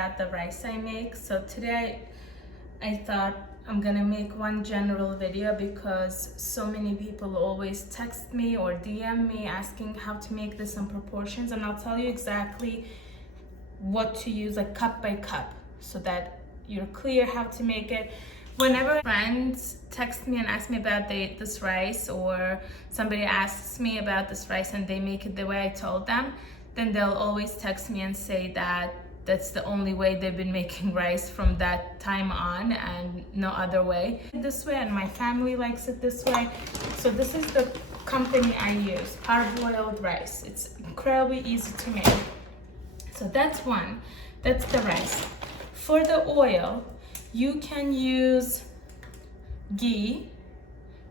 about the rice I make. So today I thought I'm gonna make one general video because so many people always text me or DM me asking how to make this in proportions, and I'll tell you exactly what to use, like cup by cup, so that you're clear how to make it. Whenever friends text me and ask me about this rice, or somebody asks me about this rice and they make it the way I told them, then they'll always text me and say that that's the only way they've been making rice from that time on and no other way. This way, and my family likes it this way. So this is the company I use, Parboiled rice. It's incredibly easy to make. So that's one, that's the rice. For the oil, you can use ghee,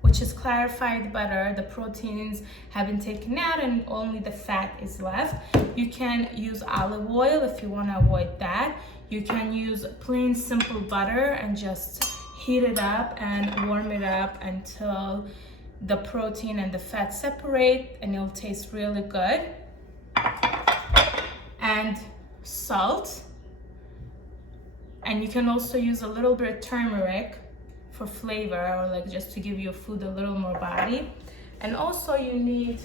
which is clarified butter. The proteins have been taken out and only the fat is left. You can use olive oil if you want to avoid that. You can use plain simple butter and just heat it up and warm it up until the protein and the fat separate, and it'll taste really good. And salt. And you can also use a little bit of turmeric for flavor, or like just to give your food a little more body. And also you need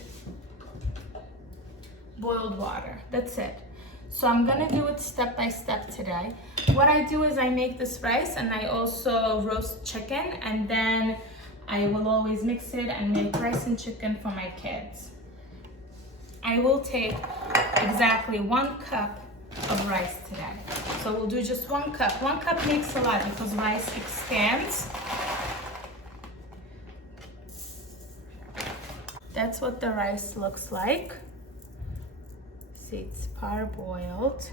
boiled water. That's it. So I'm gonna do it step by step today. What I do is I make this rice and I also roast chicken, and then I will always mix it and make rice and chicken for my kids. I will take exactly 1 cup of rice today. So we'll do just 1 cup. 1 cup makes a lot because rice expands. That's what the rice looks like. See, it's parboiled.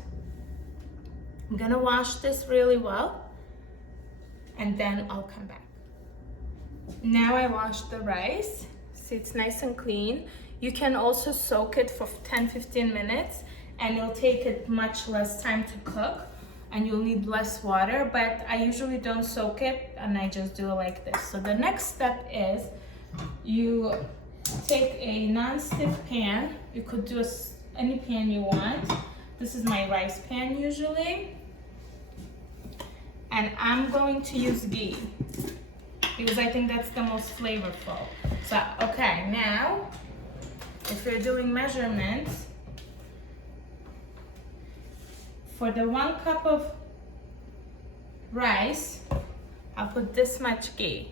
I'm gonna wash this really well and then I'll come back. Now I washed the rice. See, it's nice and clean. You can also soak it for 10-15 minutes and it'll take it much less time to cook and you'll need less water, but I usually don't soak it and I just do it like this. So the next step is you take a non-stick pan. You could do any pan you want. This is my rice pan usually. And I'm going to use ghee because I think that's the most flavorful. So, okay, now, if you're doing measurements, for the 1 cup of rice, I'll put this much ghee,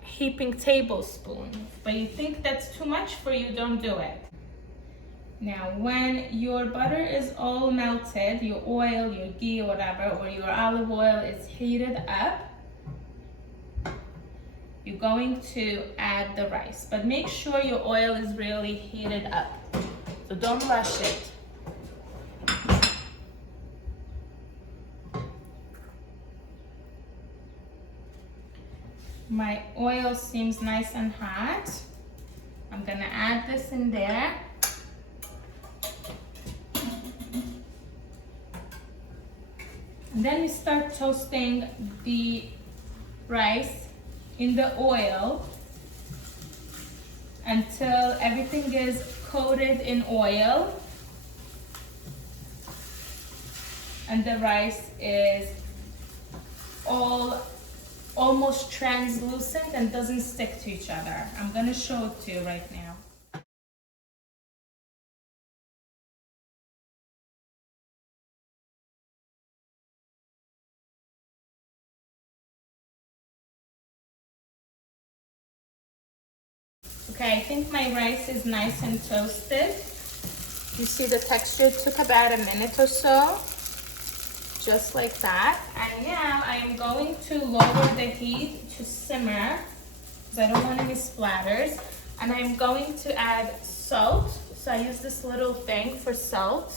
a heaping tablespoon. But you think that's too much for you, don't do it. Now, when your butter is all melted, your oil, your ghee, or whatever, or your olive oil is heated up, you're going to add the rice. But make sure your oil is really heated up. So don't rush it. My oil seems nice and hot. I'm gonna add this in there. And then we start toasting the rice in the oil until everything is coated in oil and the rice is almost translucent and doesn't stick to each other. I'm gonna show it to you right now. Okay, I think my rice is nice and toasted. You see the texture, it took about a minute or so, just like that. And now I am going to lower the heat to simmer because I don't want any splatters. And I'm going to add salt. So I use this little thing for salt.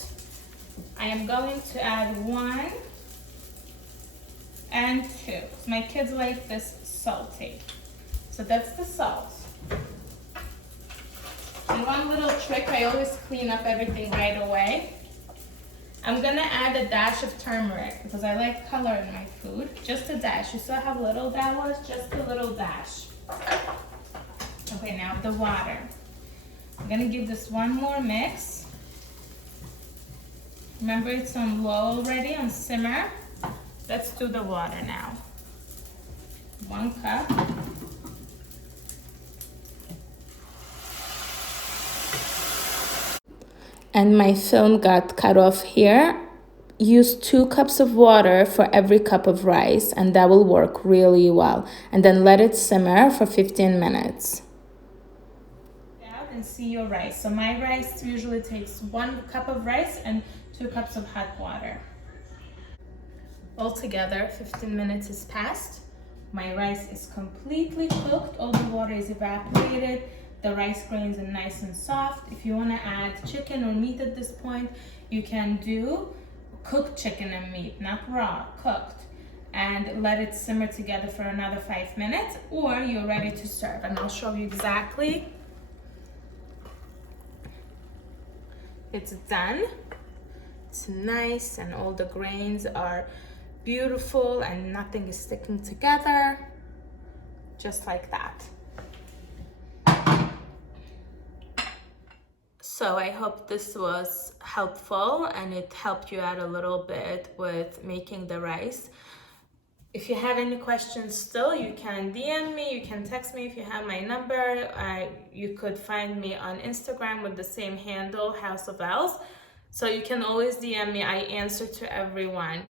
I am going to add 1 and 2. My kids like this salty. So that's the salt. And one little trick, I always clean up everything right away. I'm gonna add a dash of turmeric because I like color in my food. Just a dash. You saw how little that was? Just a little dash. Okay, now the water. I'm gonna give this one more mix. Remember, it's on low already, on simmer. Let's do the water now. 1 cup. And my film got cut off here. Use 2 cups of water for every cup of rice, and that will work really well. And then let it simmer for 15 minutes. Out and see your rice. So my rice usually takes 1 cup of rice and 2 cups of hot water. Altogether, 15 minutes is passed. My rice is completely cooked. All the water is evaporated. The rice grains are nice and soft. If you want to add chicken or meat at this point, you can do cooked chicken and meat, not raw, cooked. And let it simmer together for another 5 minutes, or you're ready to serve. And I'll show you exactly. It's done. It's nice and all the grains are beautiful and nothing is sticking together, just like that. So I hope this was helpful and it helped you out a little bit with making the rice. If you have any questions still, you can DM me, you can text me if you have my number. You could find me on Instagram with the same handle, House of Else. So you can always DM me, I answer to everyone.